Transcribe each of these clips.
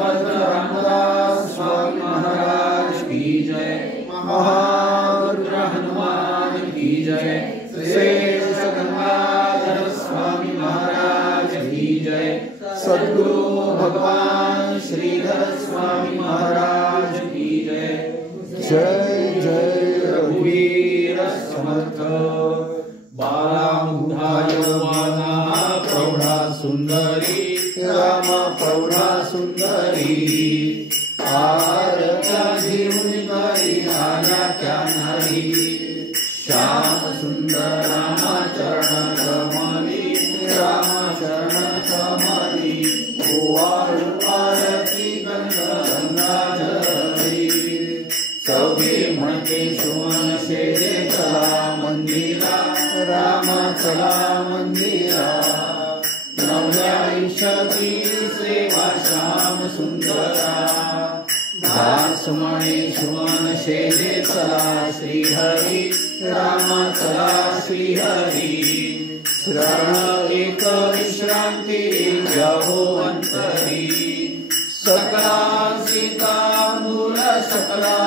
समर्थ रामदास स्वामी महाराज की जय। महारुद्र हनुमान की जय। श्रेष्ठ गंगाधर स्वामी महाराज की जय। सद्गुरु भगवान श्रीधर स्वामी महाराज की जय। जय जय रघुवीर समर्थ। बालामुधाय वाना प्रौढा सुंदरी राम प्रौढा सुंदरी। आरत्या घेऊन गाई आल्या त्या नारी। श्याम सुंदर रामाचरण कमली रामाचरण कमली। ओवाळू आरती गंगाजळी। चौघे म्हणते सुमन शेजे चला मंदिरा राम चला मंदिरा। नवल्या आयुष्याची सेवा श्याम सुंदरा। दास म्हणे सुमन शेजे चला श्रीहरी राम चला श्रीहरी। श्रवण एक विश्रांती जाहो अंतरी। सकला सीता मूल सकला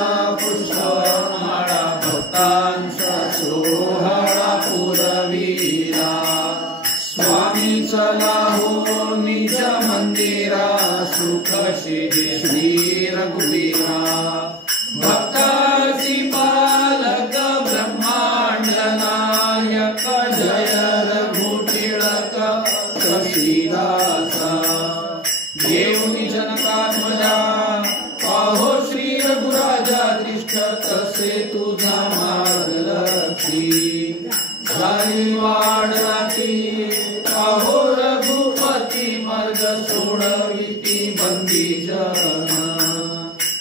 पुष्पमाळा। भक्तांचा सोहळा पुरविला। स्वामी चला हो निज मंदिरा। सुख शेजे श्री रघुवीरा। भक्ताची पालक ब्रह्मांड नायक जय रघुटिळक तुळशीदासा। देऊनी जनकात्मजा पाहो श्री रघुराजा दृष्ट तसे तुझा मार्गदर्शी। झाली वाढ रात्री पाहो रघुपती मार्ग सोडविती बंदी जन।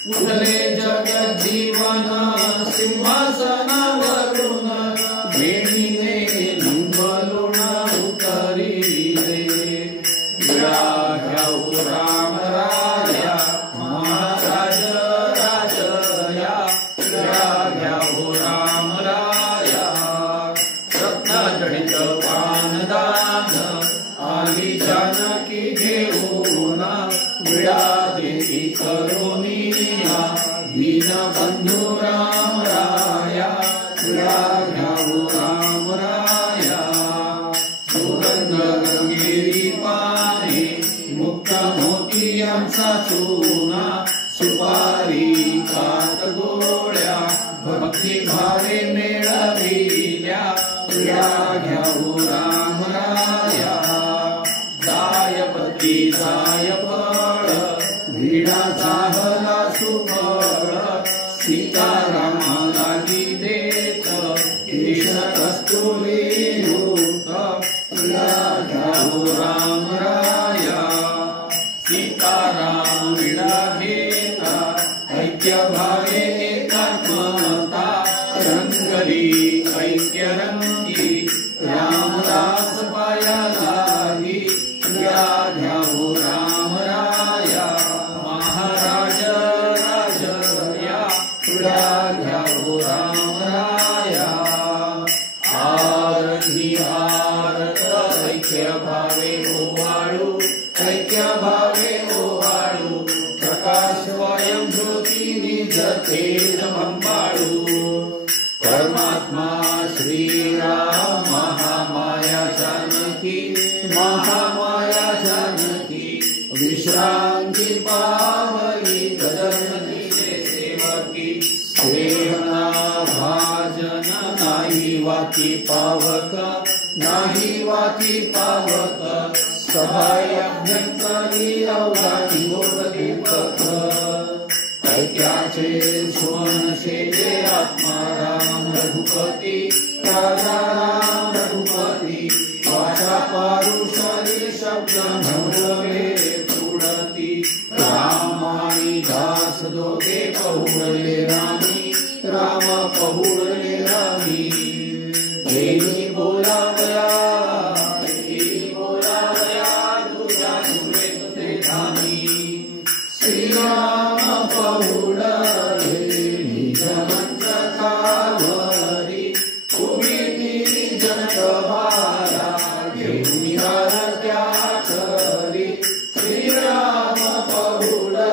उठले जगज्जीवन सिंहासनावरून वेणीने लिंबलोण उतरिले। विडा घ्याऊ राम राया महाराज राजया। विडा घ्याऊ राम राया रत्नजडित पानदान। आली जानकी घेऊन विडा देती करुणिया। दीनबंधू राम राया विडा घ्याऊ राम राया। सुगंध गंगेरी पाने मुक्त मोतियांचा चूना। सुपारी कात गोळ्या भक्ती भावे मेळविल्या। विडा घ्याऊ राम राया। जायपती जायफळ विडा चाहला सुफळ। सीतारामाला देत कृष्ण कस्तुरी रूप। विडा घ्याऊ राम राया। सीताराम विडा घेता ऐक्य भावे एकात्मता। रंगली ऐक्य रंगी रामदास पाया लागी। विडा घ्याऊ राम राया महाराज राजया। विडा घ्याऊ राम राया। आरती आरत ऐक्य भावे ओवाळू ऐक्य भावे ओवाळू। प्रकाश स्वयं ज्योती निज तेज अंबाळू। परमात्मा श्रीराम महामाया जानकी महामाया जानकी। विश्रांती पावली गगनती सेवकी। सेवना भाजन नाही वाकी पावक नाही वाकी पावक। सभाय अभ्यंतरी अवघाती गोड दीपक। ऐक्याचे सुमन शेजे आत्माराम रघुपती। राजा राम रघुपती वाचा पारुषाली शब्द नववे पुढती। रामानी दास दोघे पहुडले रामी राम पहुडले रामी। देवी बोलावया तुझ्या तुझे तुझे धामी। श्रीराम पहुडले निज मंचकावरी। उभी ती जनकभारा घेऊन त्या करी। श्रीराम पहुडले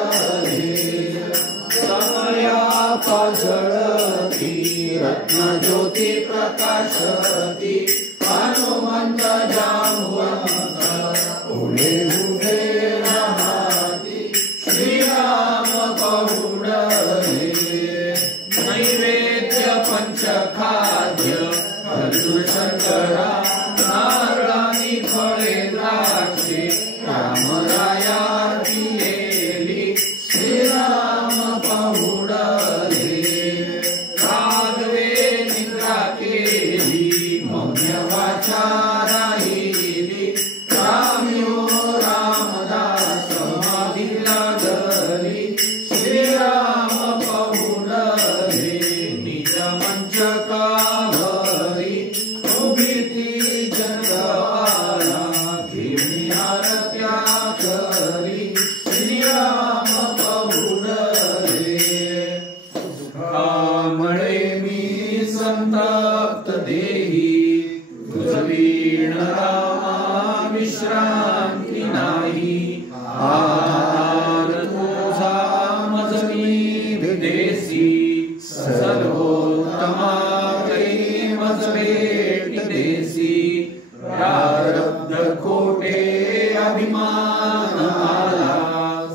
घरी श्रीराम पाहुणरे निज मंचकावरी उभी ती जनवाला घेऊन आरत्या करी श्रीराम पाहुणरे सुखामुळे मी संतप्त देही तुझवीण रामा विश्रांती नाही आधार तुझा मज मी देसी सर्वोत्तमा कै मज भेट देसी प्रारब्ध खोटे अभिमान आला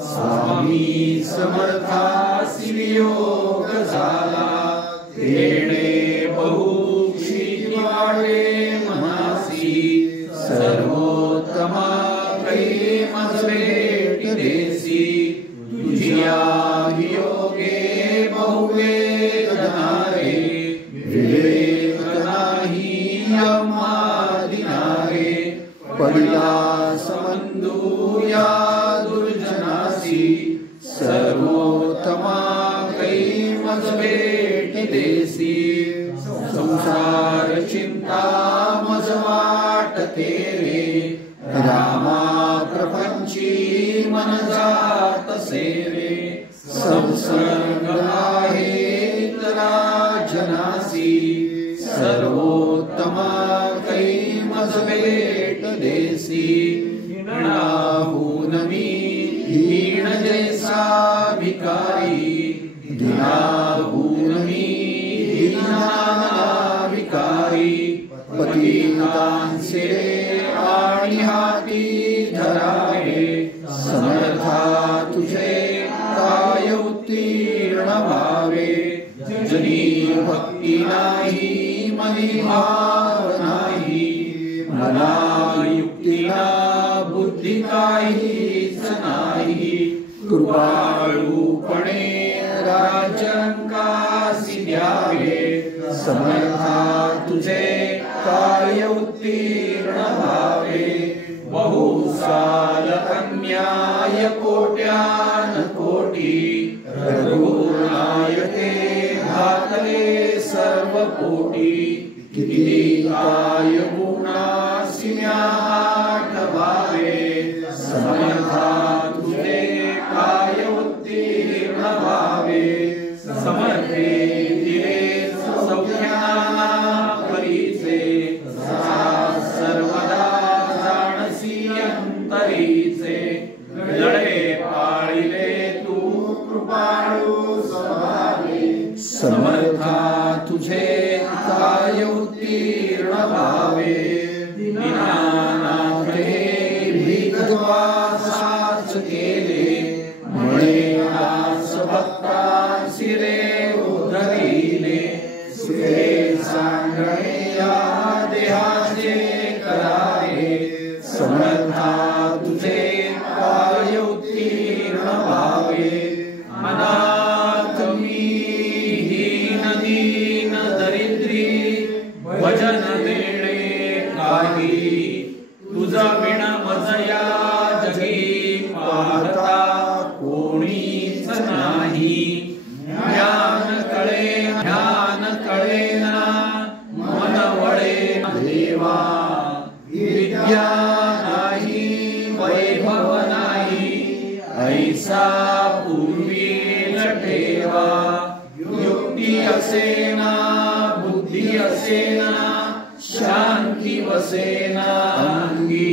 स्वामी समर्थासी वियोग झाला येणे बहुक्षी वाटे मनासी सर्वोत्तमा कै मज भेट देसी तुझिया वियोगे बहुवेदना रे विवेक नाही अम्मादिना रे पडला समंदू या दुर्जनासी सर्वोत्तमा कै मज भेट देसी संसार चिंता मज वाटते रे रामा प्रपंची मन जात सेवे संसर्ग आहे इतरा जनासी सर्वोत्तमा कै मज भेट देसी हीणाहून मी हीण जैसा भिकारी दिनाहून मी दीनाना भिकारी पतितांचे आणि हाती धरावे समर्था तुझे काय उत्तीर्ण व्हावे जनी भक्ती नाही मनी भाव नाही मला युक्तीला बुद्धी काहीच नाही कृपाळूपणे राजंकासी द्यावे समर्था तुझे काय उत्तीर्ण व्हावे बहुसाल अन्याय कोट्यान कोटी रघुनायके घातले सर्व कोटी किती काय गुणासी आठवावे समर्था तुझे काय उत्तीर्ण व्हावे समर्थे दिले सौख्याना परीचे सर्वदा जाणसी अंतरीचे लढे पाळिले तू कृपाळू स्वभावे समर्था तुझे काय उत्तीर्ण व्हावे दीनानाथ हे भीगद्वासाच केले म्हणे दास भक्तांसी रे उद्धरिले सुखे सांगणे या देहाचे करावे समर्था तुझे काय उत्तीर्ण व्हावे अनाथ मी हीन दीन दरिद्री भजन देणे काही तुझा विण मजया जगी पाहता कोणीच नाही ध्यान कळे ना मन वळे देवा विद्या नाही वैभव नाही ऐसा पूर्वी ठेवा युक्ती असेना बुद्धी असेना शांती वसेना अंगी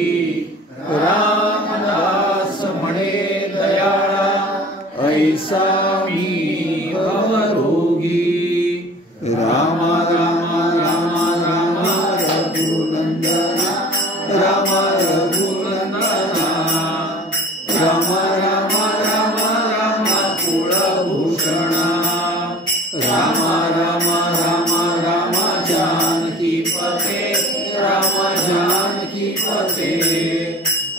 रामदास म्हणे दयाळा ऐसा मी भवरोगी राम राम राम राम रघुनंदना राम रघुनंदना राम राम राम राम कुलभूषणा राम राम राम राम जानकी पते राम जानकी पते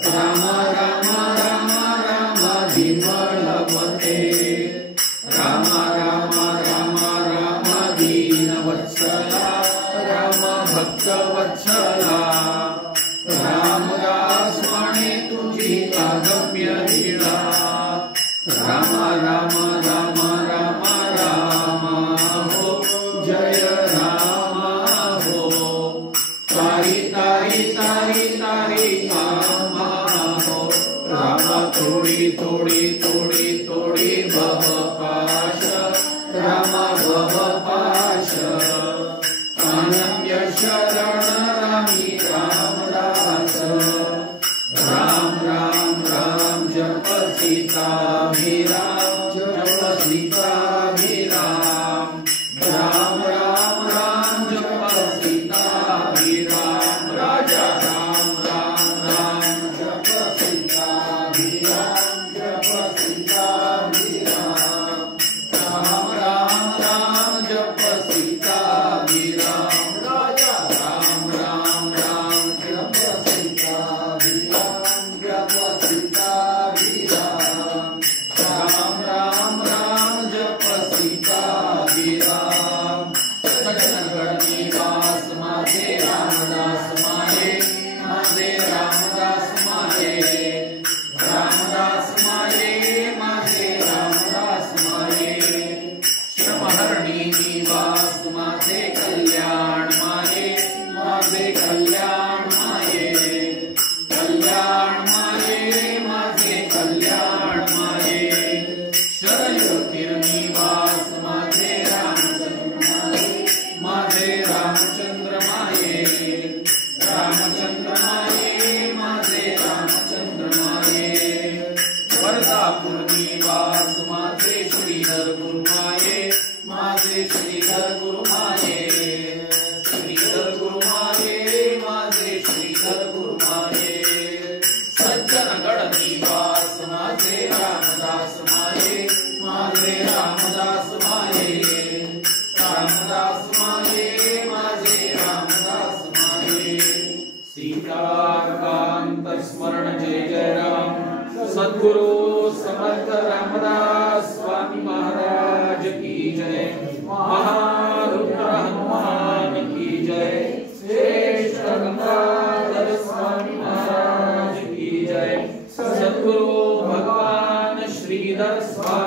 राम राम राम राम विमलपते राम राम राम राम दीनवत्सला राम भक्तवत्सला रामदास म्हणे तुझी अगम्य लीला तोड़ी तोड़ी भव पाश राम भव पाश अनन्य शरण रामी रामदास राम राम राम जप सीताभिराम जप सीताभिराम राम राम राम जप सीताभिराम राजा राम राम राम जप सीताभिराम जप सीताभिराम राम राम राम जप सीताभिराम राजा राम राम राम जप सीताभिराम जप सीताभिराम राम राम राम जप सीताभिराम सज्जनगण निवास माझे रामदास माये माझे रामदास माये रामदास माये माझे रामदास माये श्रमहरणी निवास माझे कल्याण माये माझे कल्याण माये कल्याण माये माझे कल्याण माये शरयू निवास माझे रामचंद्र माये माझे रामचंद्र माये रामचंद्र माये माझे रामचंद्र माये वरदापूर निवास माझे श्रीधर गुरुमाये माझे श्रीधर गुरुमाये श्रीधर गुरुमाये माझे श्रीधर गुरुमाये सज्जनगड निवास माझे रामदास माये माझे रामदास माये रामदास माये माझे रामदास माये सीताकांत स्मरण जय जय राम सद्गुरु समर्थ रामदास स्वामी महाराज की जय महारुद्र हनुमान की जय श्रेष्ठ गंगाधर स्वामी महाराज की जय सद्गुरु भगवान श्रीधर स्वामी